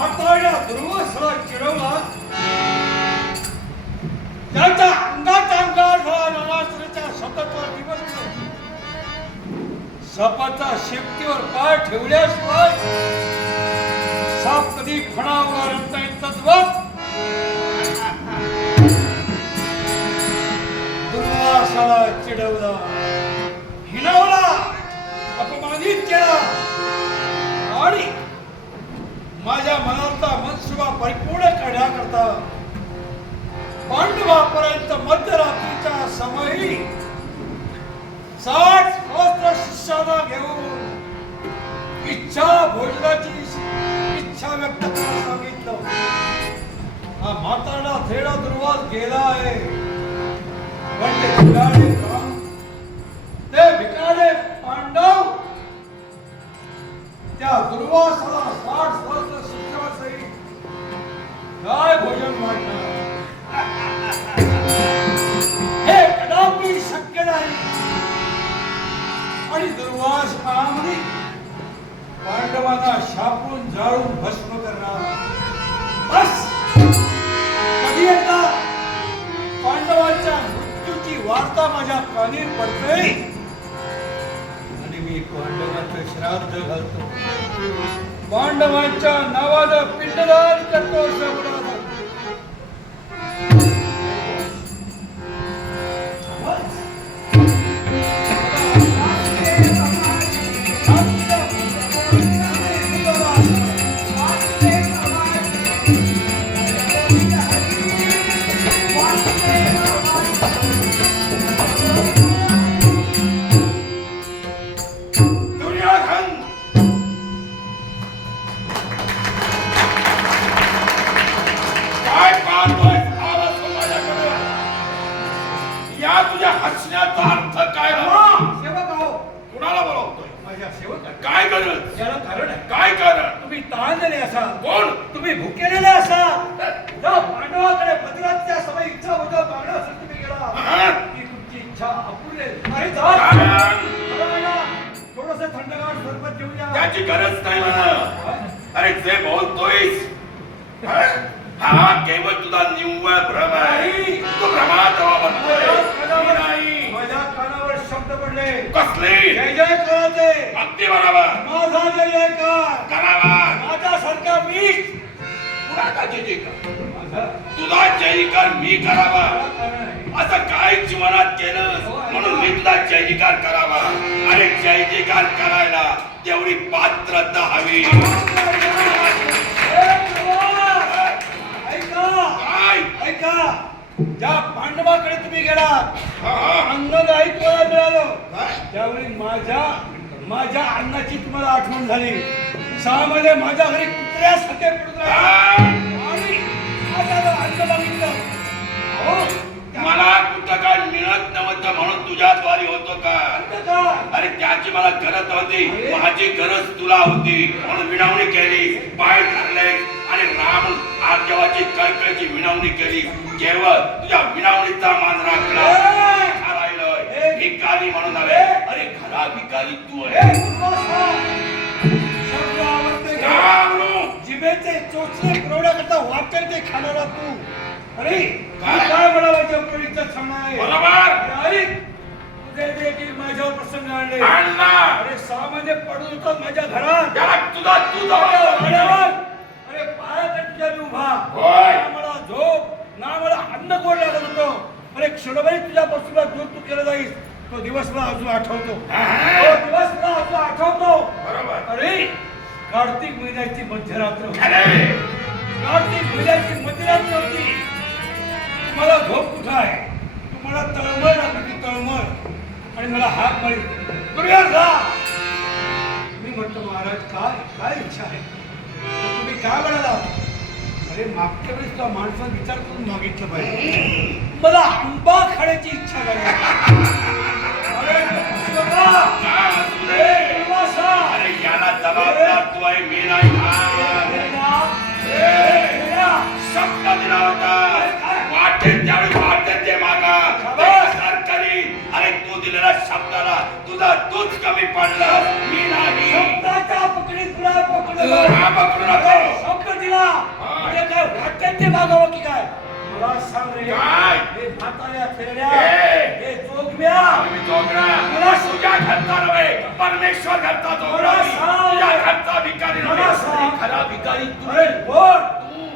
हाताळ्या दुर्वासला चिरवला. त्याच्या अंगात अंगात नवासरीच्या सततवर दिवस सापाचा शेपटीवर पाय ठेवल्याशिवाय साप कधी फणावर तत्वात दुर्वासाला चिडवला करण्याकरता पांडवापर्यंत मध्यरात्रीच्या समयी साठ सहस्त्र शिष्याला घेऊन इच्छा भोजनाची इच्छा व्यक्त करून सांगितलं. हा म्हातारडा थेडा दुर्वास गेला आहे. पण ते आता माझ्या कानी पडते आणि मी पांडवांचे श्राद्ध घालतो. पांडवांच्या नावानं पिंडदान करतो सगळं काय गरज याला कारण आहे. काय कारण? तुम्ही ताणलेले असाल. कोण? तुम्ही भुकेलेले असाल. पांडवाकडे भद्राच्या समय इच्छा होतं मागण्यासाठी तुम्ही गेला हा? ती तुमची इच्छा अपुरी. अरे जा. कारण थोडस थंडगार सरबत घेऊया. त्याची गरज नाही म्हणा. अरे जे बोलतोयस हा? केवळ तुझा निव्वळ भ्रम आहे. तू भ्रमात नाही. पडले. कसले? जय जय करायचे अगदी बरोबर. माझा जय जयकार. करावा माझ्यासारखा मीच. तुला जय जयकार? माझा. तुझा जयकार मी करावा. असं काय जीवनात केलं? म्हणून मी तुझा जयकार करावा. अरे जय जयकार करायला तेवढी पात्रता हवी! ऐका. ऐका. ज्या पांडवाकडे तुम्ही गेला. अन्न नाही तुम्हाला मिळालं? त्यावेळी माझ्या माझ्या अन्नाची तुम्हाला आठवण झाली सहामध्ये माझ्या घरी पडून? आणि माझ्याला अन्न मागितलं मला कुठं काय मिळत नव्हतं म्हणून तुझ्याद्वारे होतो का अन्न का? अरे त्याची मला गरज होती माझी गरज तुला होती म्हणून विनवणी केली पाय धरले आणि राम आर्जवाची कळकळीची विनवणी केली. केवळ तुझ्या विनवणीचा मान राखला भिकारी म्हणून आले. अरे खरा भिकारी तू आहे? जिभेचे चोचले वाटेल ते खाणारा तू. अरे काय? म्हणावं पोळीचा छान आहे? बरोबर. अरे तुझे देखील माझ्यावर प्रसंग आणले. अरे सामान्य पडून होतात माझ्या घरात त्याला तुझा तुझा माझ्या वापर वाड्यावर. अरे पायाच्या तुझ्या मी उभा होय. ना मला झोप ना मला अन्न गोड लागत होतं अरे क्षणभरी तुझ्यापासून दूर तू केलं जाईल तो आठवतो. हा. दिवस आठवतो. बरोबर. अरे कार्तिक महिन्याची मध्यरात्र होती. कार्तिक महिन्याची मध्यरात्र होती. तुम्हाला झोप कुठं आहे? तुम्हाला तळमळ लागली ती तळमळ. आणि मला हाक मारी दुर्योधना! मी म्हटलं महाराज काय काय इच्छा आहे? तुम्ही काय म्हणाला? अरे मागच्या वेळेस तुला माणसानं विचार करून मागितलं पाहिजे. मला आंबा खाण्याची इच्छा झाली. याला जबाबदार तू आहे मी नाही. वेड्या, ए, वेड्या, शब्द दिला होता. वाटेल त्यावेळी वाटेल ते मागा. शाबास. सरकारी अरे तू दिलेल्या शब्दाला तुझा तूच कमी पडला. मी नाही. शब्दाच्या पकडीत तुला पकडलं. हा, पकडू नको. अरे, शब्द दिला. म्हणजे काय वाटेल ते मागावं की काय? सांग रे. काय? हे म्हाताऱ्या. हे? मी तुला परमेश्वर तो भिकारी. तुझ्या घरचा भिकारी नव्हे. खरा भिकारी तू. अरे बोल.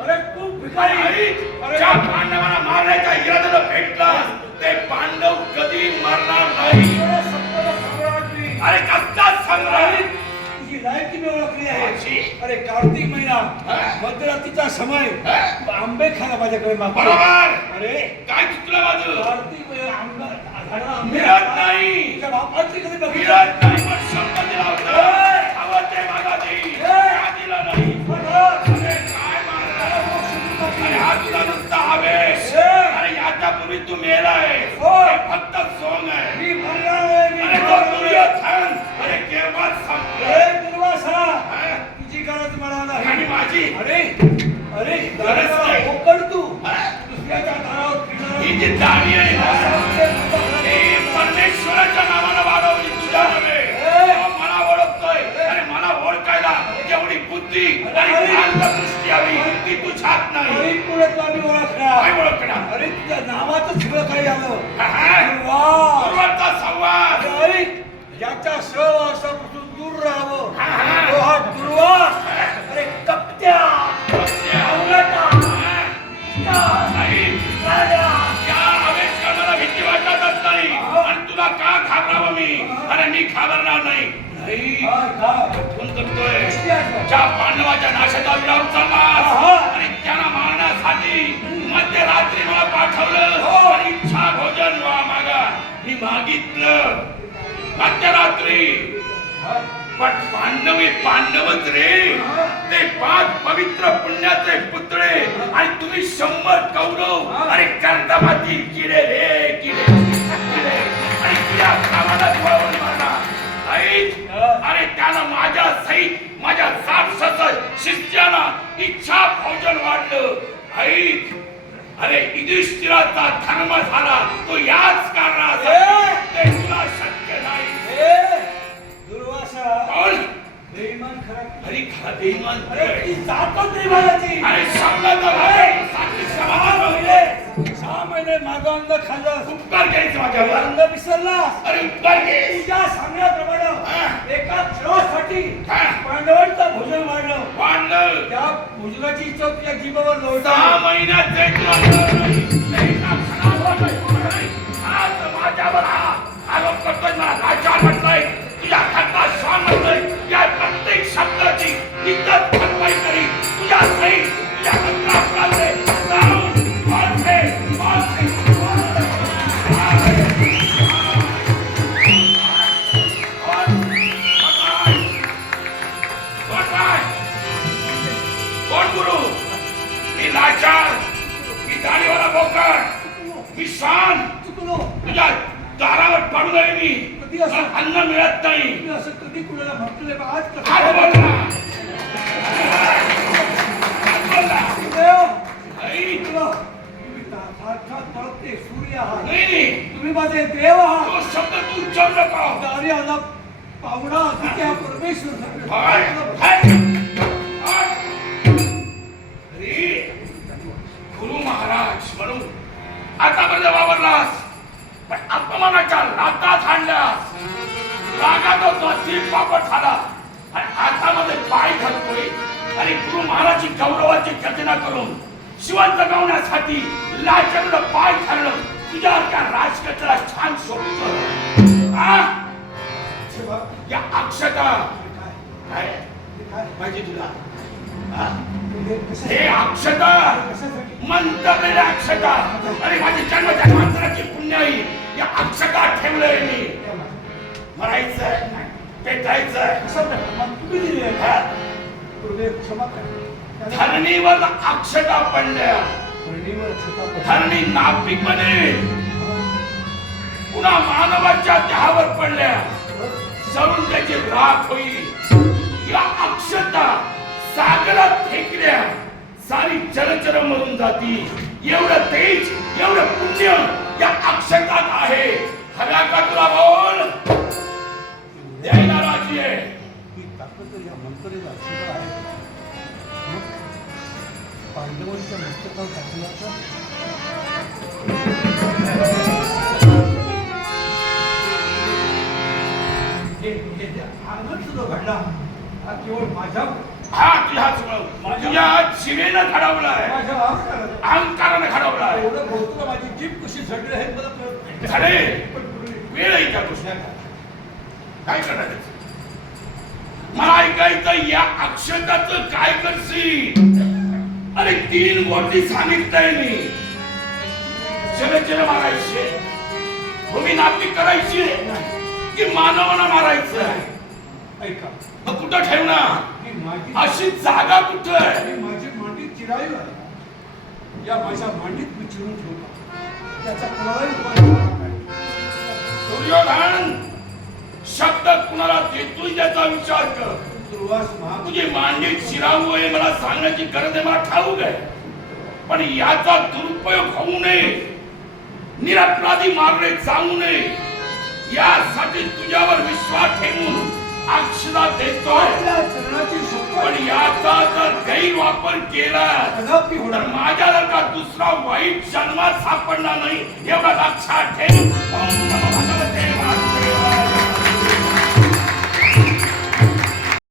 अरे तू भिकारी. आई, अरे. ज्या पांडवांना मारण्याच्या इराद्यानं भेटलास. ते पांडव कधी मरणार नाही. अरे कसला सम्राट? तुझी लायकी मी ओळखली आहे? अरे कार्तिक महिना? मध्यरात्रीचा समय? आंबे खायला माझ्याकडे मागतो अरे काय चुकलं माझं कार्तिक महिना आंबा. नाही. तुझ्या बापाची कधी बघितलं? नाही पण शब्द दिला होता ए! हवं ते मागा देईल ए! का दिला नाही बघा. अरे काय मारलं अरे हा तुझा नुसता आवेश ए! अरे याच्यापूर्वी तू मेलाय हो. माझी अरे अरे गरज नाही. तू? दुसऱ्याच्या दारावर फिरणारा ही जी दाढी आहे ना हे ए, परमेश्वराच्या नावानं वाढवली तुझ्या नव्हे तो मला ओळखतोय आणि मला ओळखायला जेवढी बुद्धी आणि दृष्टी हवी ती तुझ्यात नाही. पुढे तुला मी ओळखणार. काय ओळखणार. अरे तुझ्या नावाचं सगळं काही आलं. वा. संवाद. अरे ज्याच्या सहवासापासून दूर मी घाबरणार नाही? फोन करतोय? ज्या पांडवाच्या नाशाचा विराम चालला. आणि त्यांना मारण्यासाठी मध्यरात्री मला पाठवलं. हो. आणि इच्छा भोजन वा मागा. मी मागितलं. मध्यरात्री. पण पांडव हे पांडवच रे. ते पाच पवित्र पुण्याचे पुतळे. आणि तुम्ही शंभर कौरव आणि कर्दमातील किडे रे किडे किडे. आणि किड्या सहित माझ्या सात सतत शिष्याला इच्छा भोजन वाढलं. ऐक अरे युधिष्ठिराचा धर्म झाला तो याच कारणासाठी ते तुला शक्य नाही. दुर्वासा बेईमान खरा अरे खा बेईमान अरे ती जातच नाही बाळाची अरे शब्दाचा भाग मागं अन्न खाल्लं उपकार घ्यायचे माझ्यावर अन्न विसरलास अरे उपकार घे तुझ्या सांगण्याप्रमाणे एका क्षणासाठी हा. पांडवांचं भोजन वाढलं वाढलं त्या भोजनाची चव तुझ्या जीवावर सहा लोळता महिन्यात. आज माझ्यावर हा आरोप करतोय मला लाचार म्हटलंय तुझ्या पडू नये मी कधी असं- अन्न मिळत नाही. मी असं कधी कुणाला म्हटलं आज बोलला. ते सूर्य आहात. तुम्ही माझे देव आहात. शब्द तू उच्चारू नको. दारी आला पाहुणा अतिथी हा परमेश्वर गुरु महाराज म्हणून आतापर्यंत वावरलास अपमानाच्या लातात हाणल्यास रागात तो तीन पापड झाला. आणि आता मध्ये पाय घालतोय आणि गुरु महाराजची गौरवाची गर्जना करून शिवण जगवण्यासाठी लाचंड पाय घालणं तुझ्यासारख्या राजकट्याला छान शोभत या अक्षता. काय? पाहिजे तुला. हा? अक्षता. मंत्रलेल्या अक्षता. अरे माझी जन्मच्या मंत्राची पुण्याई या अक्षता ठेवलंय मी. दिली आहे. धरणीवर अक्षता पडल्या. धरणी नापिक पुन्हा मानवाच्या देहावर पडल्या. जळून त्याची राख होईल. या अक्षता सागरात फेकल्या. सारी चरचर मरून जाती एवढं तेज एवढं पुण्य या अक्षतात आहे. हव्या का तुला बोल. द्यायला राजी आहे. ती ताकद या अक्षर आहे. पांडवांच्या मस्तकावर टाकण्याचा घडला हा केवळ माझ्या अहंकाराने. अहंकाराने घडवलाय एवढं बोलतो माझी जीभ कशी झडली आहे मला कळत नाही. झाले. पण पूर्वी- वेळ आहे त्या गोष्टी काय करणार? मला ऐकायचं या अक्षताचं काय करशील? अरे तीन गोष्टी सांगितलंय मी. शरचर मारायचे. भूमी नापी करायची की मानवानं मारायचं. ऐका. मग कुठं ठेवणार? ही माझी अशी जागा कुठं आहे? ही माझी मांडी आहे या माझ्या मांडीत मी चिरून ठेवतो त्याचा कुणालाही उपाय. दुर्योधन शब्द कुणाला देतोय त्याचा विचार कर. तुझी मांडी चिरावू आहे मला सांगण्याची गरज आहे मला ठाऊक आहे. पण याचा दुरुपयोग होऊ नये. निरपराधी मारले जाऊ नये. यासाठी तुझ्यावर विश्वास ठेवून अक्षरा देतोय. पण याचा जर गैरवापर केला तर. माझ्या जर का दुसरा वाईट जन्मात सापडला नाही एवढा लक्षात ठेव.